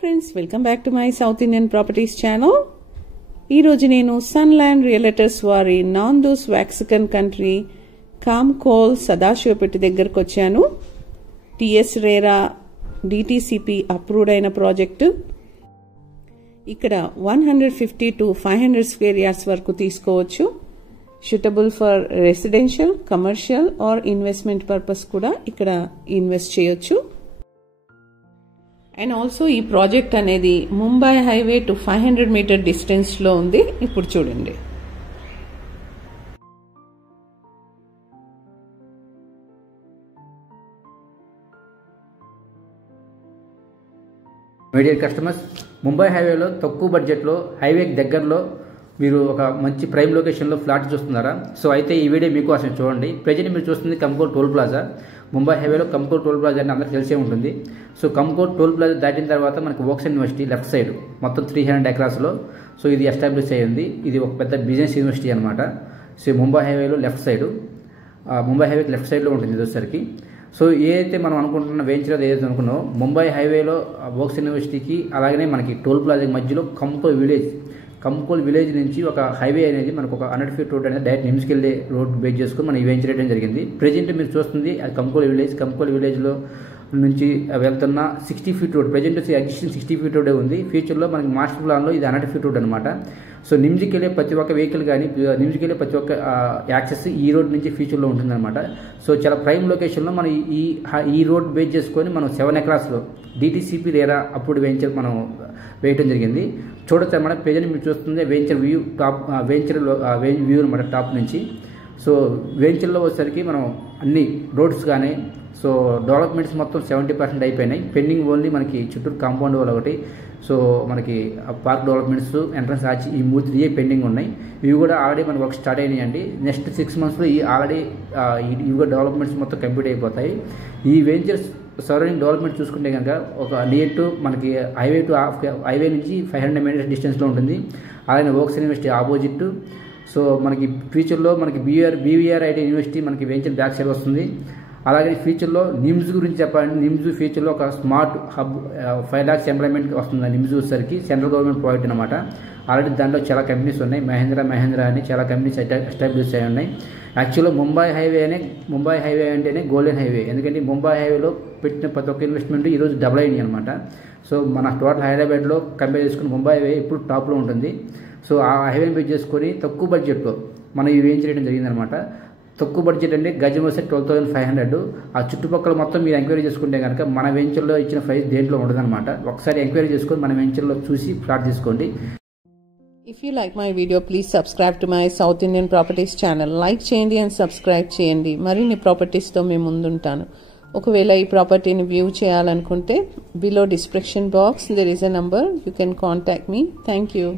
Friends, welcome back to my south Indian properties channel. ఈరోజు నేను సన్ల్యాండ్ realtors వారి నాందోస్ వ్యాక్సికన్ country కామ్కోల్ Sadasivpet దగ్గరకు వచ్చాను. టిఎస్ రేరా డిటిసిపి అప్రూవ్డ్ అయిన ప్రాజెక్టు. ఇక్కడ 150 to 500 స్క్వేర్ యార్డ్స్ వరకు తీసుకోవచ్చు. Suitable for residential, commercial or investment purpose కూడా ఇక్కడ ఇన్వెస్ట్ చేయొచ్చు. అండ్ ఆల్సో ఈ ప్రాజెక్ట్ అనేది Mumbai highway to 500 meter distance లో ఉంది. ఇప్పుడు చూడండి. మై డియర్ కస్టమర్స్, ముంబై హైవేలో తక్కువ బడ్జెట్లో హైవేకి దగ్గరలో మీరు ఒక మంచి ప్రైమ్ లొకేషన్లో ఫ్లాట్ చూస్తున్నారా? సో అయితే ఈ వీడియో మీకోసం చూడండి. ప్రజెంట్ మీరు చూస్తుంది కంకోల్ టోల్ ప్లాజా. ముంబై హైవేలో కంకోల్ టోల్ ప్లాజా అని అందరికీ తెలిసే ఉంటుంది. సో కంకోల్ టోల్ ప్లాజా దాటిన తర్వాత మనకి వోక్సన్ యూనివర్సిటీ లెఫ్ట్ సైడ్ మొత్తం 300 ఎకరాస్లో సో ఇది ఎస్టాబ్లిష్ అయ్యింది. ఇది ఒక పెద్ద బిజినెస్ యూనివర్సిటీ అనమాట. సో ముంబై హైవేలో లెఫ్ట్ సైడ్, ముంబై హైవేకి లెఫ్ట్ సైడ్లో ఉంటుంది ఇది వచ్చేసరికి. సో ఏదైతే మనం అనుకుంటున్న వెంచర్ ఏదైతే అనుకున్నామో ముంబై హైవేలో వోక్సన్ యూనివర్సిటీకి అలాగనే మనకి టోల్ ప్లాజా మధ్యలో కంకోల్ విలేజ్ నుంచి ఒక హైవే అనేది మనకు ఒక 100 ఫీట్ రోడ్ అనేది డైరెక్ట్ నిమ్స్కి వెళ్ళే రోడ్ బేస్ చేసుకుని మనం ఈ వెంచర్ చేయడం జరిగింది. ప్రెజెంట్ మీరు చూస్తుంది అది కంకోల్ విలేజ్లో నుంచి వెళ్తున్న 60 feet road. Present existing 60 feet రోడే ఉంది. ఫ్యూచర్లో మనకి మాస్టర్ ప్లాన్లో ఇది 100 ఫీట్ రోడ్ అనమాట. సో నిమ్స్కి వెళ్ళే ప్రతి ఒక్క వెహికల్ కానీ నిమ్స్కి వెళ్ళే ప్రతి ఒక్క యాక్సెస్ ఈ రోడ్ నుంచి ఫ్యూచర్లో ఉంటుందన్నమాట. సో చాలా ప్రైమ్ లొకేషన్లో మనం ఈ రోడ్ బేస్ చేసుకొని మనం 7 ఎకరాస్లో డిటిసిపి రేరా అప్పుడు వెంచర్ మనం వేయటం జరిగింది. చూడొచ్చు అన్నమాట. ప్రెజెంట్ మీరు చూస్తుంది వెంచర్ వ్యూ టాప్, వెంచర్లో వ్యూ అనమాట టాప్ నుంచి. సో వెంచర్లో వచ్చేసరికి మనం అన్ని రోడ్స్ కానీ సో డెవలప్మెంట్స్ మొత్తం 70% అయిపోయినాయి. పెండింగ్ ఓన్లీ మనకి చుట్టూ కాంపౌండ్ వాల్ ఒకటి, సో మనకి పార్క్ డెవలప్మెంట్స్, ఎంట్రన్స్ ఆర్చ్ ఈ 3 పెండింగ్ ఉన్నాయి. ఇవి కూడా ఆల్రెడీ మనకి వర్క్ స్టార్ట్ అయినాయండి. నెక్స్ట్ 6 మంత్స్లో ఈ ఆల్రెడీ ఇవి కూడా డెవలప్మెంట్స్ మొత్తం కంప్లీట్ అయిపోతాయి. ఈ వెంచర్స్ సరౌండింగ్ డెవలప్మెంట్ చూసుకుంటే కనుక ఒక నియర్ టు మనకి హైవే నుంచి 500 మీటర్స్ డిస్టెన్స్లో ఉంటుంది. అలాగే వోక్సన్ యూనివర్సిటీ ఆపోజిట్. సో మనకి ఫ్యూచర్లో మనకి బీవీఆర్ఐటీ యూనివర్సిటీ మనకి వెంచర్ బ్యాక్ సైడ్ వస్తుంది. అలాగే ఫ్యూచర్లో నిమ్స్ గురించి చెప్పాలంటే నిమ్స్ ఫ్యూచర్లో ఒక స్మార్ట్ హబ్ 5 lakhs ఎంప్లాయ్మెంట్ వస్తుంది. నిమ్స్ వచ్చేసరికి సెంట్రల్ గవర్నమెంట్ ప్రాజెక్ట్ అనమాట. ఆల్రెడీ దాంట్లో చాలా కంపెనీస్ ఉన్నాయి. మహేంద్ర అని చాలా కంపెనీస్ ఎస్టాబ్లిష్ అయి ఉన్నాయి. యాక్చువల్గా ముంబై హైవే అంటేనే గోల్డెన్ హైవే. ఎందుకంటే ముంబై హైవేలో పెట్టిన ప్రతి ఒక్క ఇన్వెస్ట్మెంట్ ఈరోజు డబుల్ అయింది అనమాట. సో మన టోటల్ హైదరాబాద్లో కంపేర్ చేసుకుని ముంబై హైవే ఇప్పుడు టాప్లో ఉంటుంది. సో ఆ హైవేని బేస్ చేసుకొని తక్కువ బడ్జెట్లో మనం ఈ వేయించి చేయడం జరిగిందనమాట. తక్కువ బడ్జెట్ అంటే గజం వస్తే 12,500. ఆ చుట్టుపక్కల మొత్తం మీరు ఎంక్వైరీ చేసుకుంటే కనుక మన వెంచర్లో ఇచ్చిన ప్రైస్ దేంట్లో ఉండదన్నమాట. ఒకసారి ఎంక్వైరీ చేసుకొని మన వెంచర్లో చూసి ఫ్లాట్ తీసుకోండి. If you like my video please subscribe to my south Indian properties channel. Like చేయండి అండ్ సబ్స్క్రైబ్ చేయండి. మరిన్ని ప్రాపర్టీస్తో మేము ముందుంటాను. ఒకవేళ ఈ ప్రాపర్టీని వ్యూ చేయాలనుకుంటే below description box there is a number, you can contact me. Thank you.